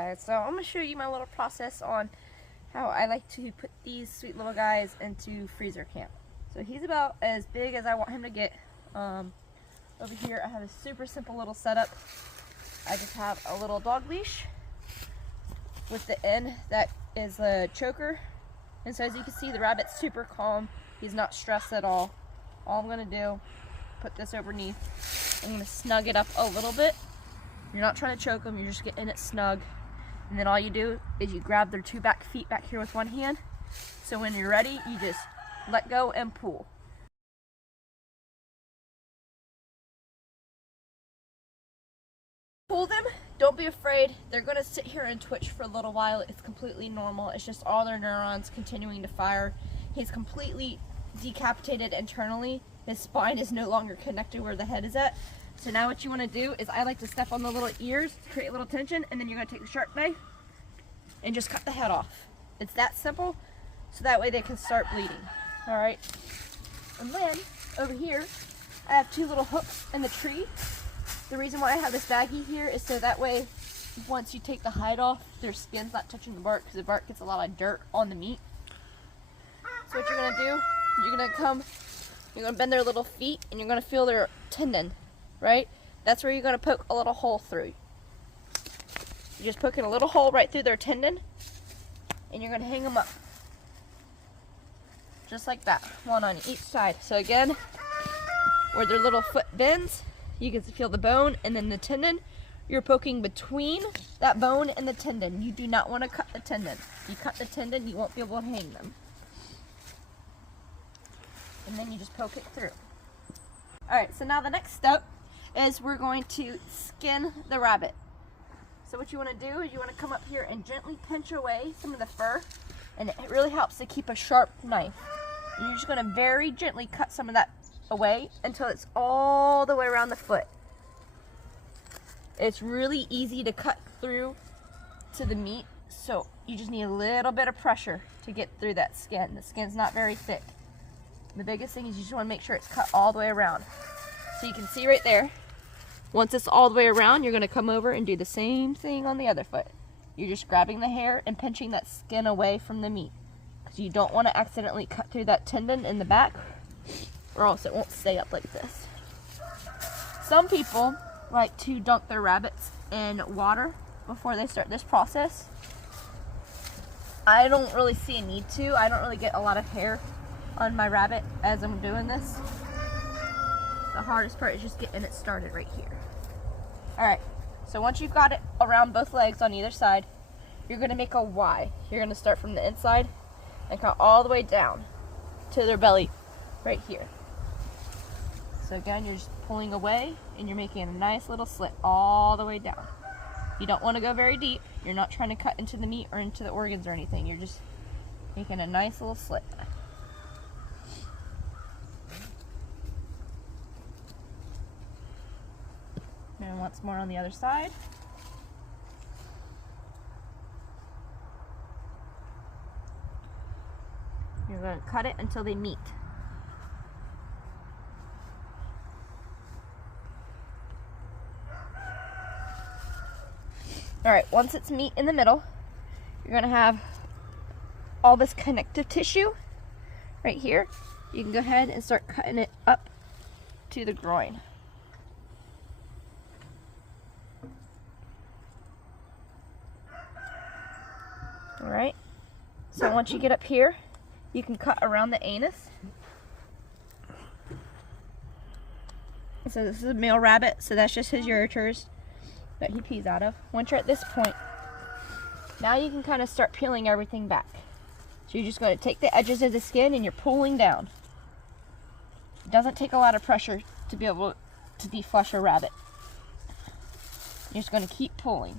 Alright, so I'm going to show you my little process on how I like to put these sweet little guys into freezer camp. So he's about as big as I want him to get. Over here I have a super simple little setup. I just have a little dog leash with the end that is a choker. And so as you can see, the rabbit's super calm. He's not stressed at all. All I'm going to do, put this underneath. I'm going to snug it up a little bit. You're not trying to choke them, you're just getting it snug. And then all you do is you grab their two back feet back here with one hand. So when you're ready, you just let go and pull. Pull them, don't be afraid. They're gonna sit here and twitch for a little while. It's completely normal. It's just all their neurons continuing to fire. He's completely decapitated internally. His spine is no longer connected where the head is at. So now what you want to do is I like to step on the little ears to create a little tension, and then you're going to take the sharp knife and just cut the head off. It's that simple, so that way they can start bleeding. Alright? And then, over here, I have two little hooks in the tree. The reason why I have this baggie here is so that way, once you take the hide off, their skin's not touching the bark, because the bark gets a lot of dirt on the meat. So what you're going to do, you're going to bend their little feet, and you're going to feel their tendon. Right? That's where you're going to poke a little hole through. You're just poking a little hole right through their tendon, and you're going to hang them up. Just like that, one on each side. So again, where their little foot bends, you can feel the bone, and then the tendon, you're poking between that bone and the tendon. You do not want to cut the tendon. If you cut the tendon, you won't be able to hang them. And then you just poke it through. Alright, so now the next step is we're going to skin the rabbit. So what you want to do is you want to come up here and gently pinch away some of the fur, and it really helps to keep a sharp knife. And you're just going to very gently cut some of that away until it's all the way around the foot. It's really easy to cut through to the meat, so you just need a little bit of pressure to get through that skin. The skin's not very thick. The biggest thing is you just want to make sure it's cut all the way around. So you can see right there, once it's all the way around, you're going to come over and do the same thing on the other foot. You're just grabbing the hair and pinching that skin away from the meat, because you don't want to accidentally cut through that tendon in the back, or else it won't stay up like this. Some people like to dunk their rabbits in water before they start this process. I don't really see a need to. I don't really get a lot of hair on my rabbit as I'm doing this. The hardest part is just getting it started right here. Alright, so once you've got it around both legs on either side, you're going to make a Y. You're going to start from the inside and cut all the way down to their belly right here. So again, you're just pulling away and you're making a nice little slit all the way down. You don't want to go very deep. You're not trying to cut into the meat or into the organs or anything. You're just making a nice little slit. And once more on the other side. You're going to cut it until they meet. Alright, once it's meat in the middle, you're going to have all this connective tissue right here. You can go ahead and start cutting it up to the groin. Alright, so once you get up here, you can cut around the anus. So this is a male rabbit, so that's just his ureters that he pees out of. Once you're at this point, now you can kind of start peeling everything back. So you're just going to take the edges of the skin and you're pulling down. It doesn't take a lot of pressure to be able to deflesh a rabbit. You're just going to keep pulling.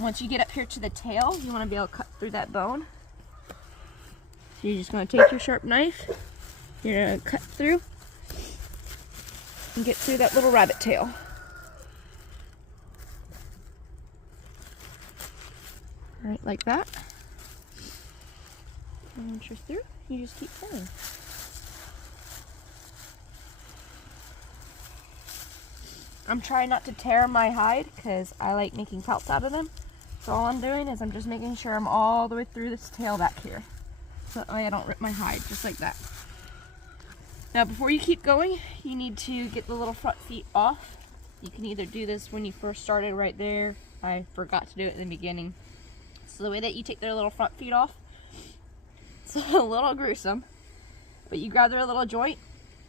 Once you get up here to the tail, you want to be able to cut through that bone. So you're just going to take your sharp knife, you're going to cut through and get through that little rabbit tail. Right, like that. And once you're through, you just keep pulling. I'm trying not to tear my hide because I like making pelts out of them. So all I'm doing is I'm just making sure I'm all the way through this tail back here. So that way I don't rip my hide, just like that. Now before you keep going, you need to get the little front feet off. You can either do this when you first started right there. I forgot to do it in the beginning. So the way that you take their little front feet off, it's a little gruesome, but you grab their little joint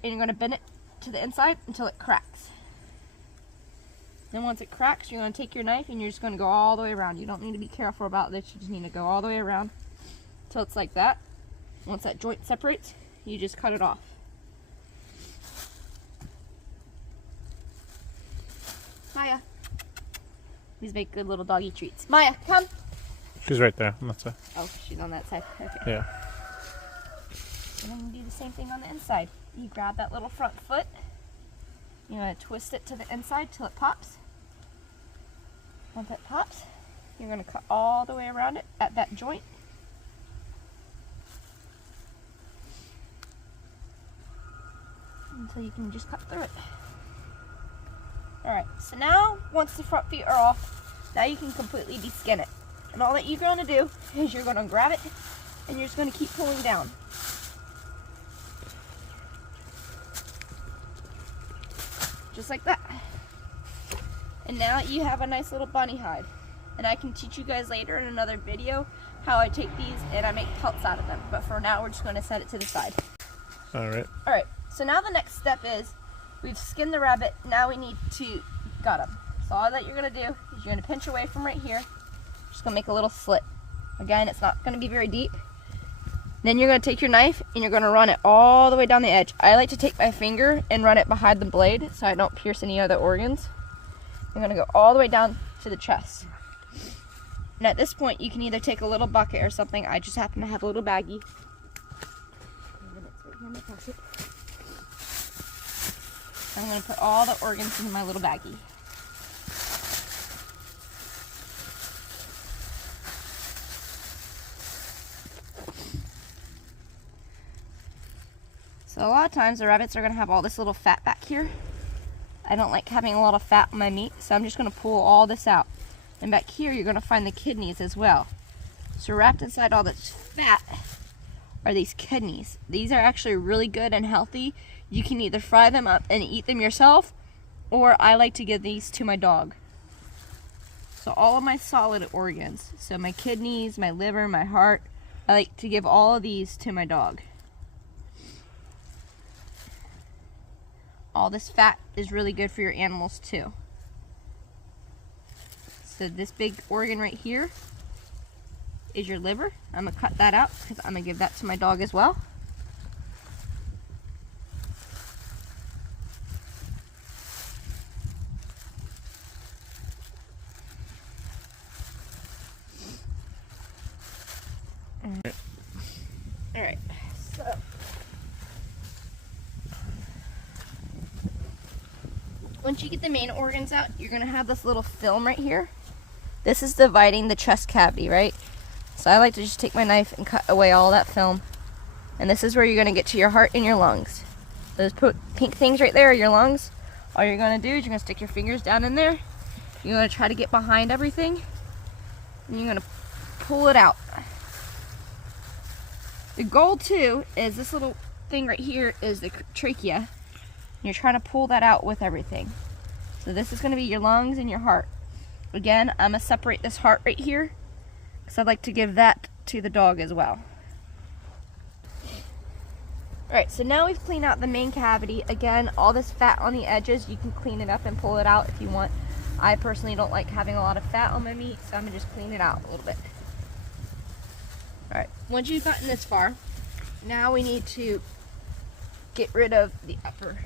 and you're going to bend it to the inside until it cracks. Then once it cracks, you're going to take your knife and you're just going to go all the way around. You don't need to be careful about this. You just need to go all the way around until it's like that. Once that joint separates, you just cut it off. Maya. These make good little doggy treats. Maya, come. She's right there on that side. Oh, she's on that side. Okay. Yeah. And then you do the same thing on the inside. You grab that little front foot. You're going to twist it to the inside till it pops. Once it pops, you're going to cut all the way around it at that joint. Until you can just cut through it. Alright, so now once the front feet are off, now you can completely deskin it. And all that you're going to do is you're going to grab it and you're just going to keep pulling down. Just like that. And now you have a nice little bunny hide. And I can teach you guys later in another video how I take these and I make pelts out of them. But for now, we're just going to set it to the side. Alright. Alright, so now the next step is we've skinned the rabbit. Now we need to gut him. So all that you're going to do is you're going to pinch away from right here. Just going to make a little slit. Again, it's not going to be very deep. Then you're going to take your knife and you're going to run it all the way down the edge. I like to take my finger and run it behind the blade so I don't pierce any other organs. I'm going to go all the way down to the chest. And at this point, you can either take a little bucket or something. I just happen to have a little baggie. I'm going to put all the organs in my little baggie. So a lot of times the rabbits are going to have all this little fat back here. I don't like having a lot of fat on my meat, so I'm just going to pull all this out. And back here you're going to find the kidneys as well. So wrapped inside all this fat are these kidneys. These are actually really good and healthy. You can either fry them up and eat them yourself, or I like to give these to my dog. So all of my solid organs, so my kidneys, my liver, my heart, I like to give all of these to my dog. All this fat is really good for your animals too. So this big organ right here is your liver. I'm gonna cut that out because I'm gonna give that to my dog as well. Alright, so once you get the main organs out, you're going to have this little film right here. This is dividing the chest cavity, right? So I like to just take my knife and cut away all that film. And this is where you're going to get to your heart and your lungs. Those pink things right there are your lungs. All you're going to do is you're going to stick your fingers down in there. You're going to try to get behind everything. And you're going to pull it out. The goal too is this little thing right here is the trachea. You're trying to pull that out with everything. So this is going to be your lungs and your heart. Again, I'm going to separate this heart right here because I'd like to give that to the dog as well. Alright, so now we've cleaned out the main cavity. Again, all this fat on the edges, you can clean it up and pull it out if you want. I personally don't like having a lot of fat on my meat, so I'm going to just clean it out a little bit. Alright, once you've gotten this far, now we need to get rid of the upper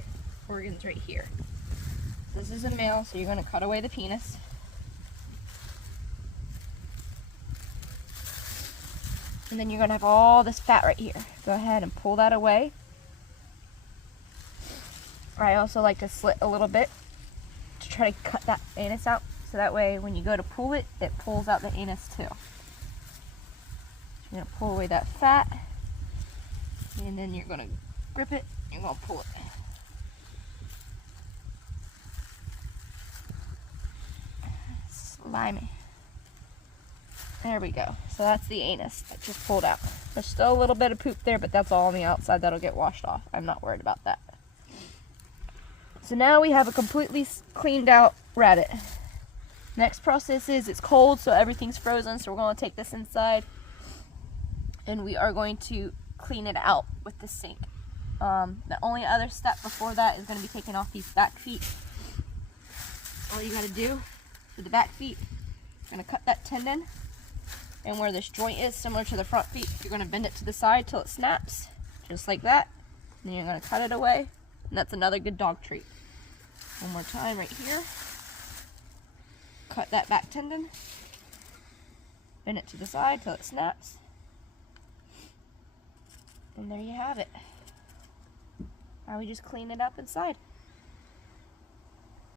organs right here. This is a male, so you're going to cut away the penis. And then you're going to have all this fat right here. Go ahead and pull that away. I also like to slit a little bit to try to cut that anus out, so that way when you go to pull it, it pulls out the anus too. You're going to pull away that fat, and then you're going to grip it, and you're going to pull it. Slimy. There we go. So that's the anus that just pulled out. There's still a little bit of poop there, but that's all on the outside. That'll get washed off. I'm not worried about that. So now we have a completely cleaned out rabbit. Next process is it's cold, so everything's frozen. So we're going to take this inside and we are going to clean it out with the sink. The only other step before that is going to be taking off these back feet. All you got to do for the back feet, you're going to cut that tendon, and where this joint is, similar to the front feet, you're going to bend it to the side till it snaps, just like that. And then you're going to cut it away, and that's another good dog treat. One more time right here. Cut that back tendon, bend it to the side till it snaps, and there you have it. Now we just clean it up inside.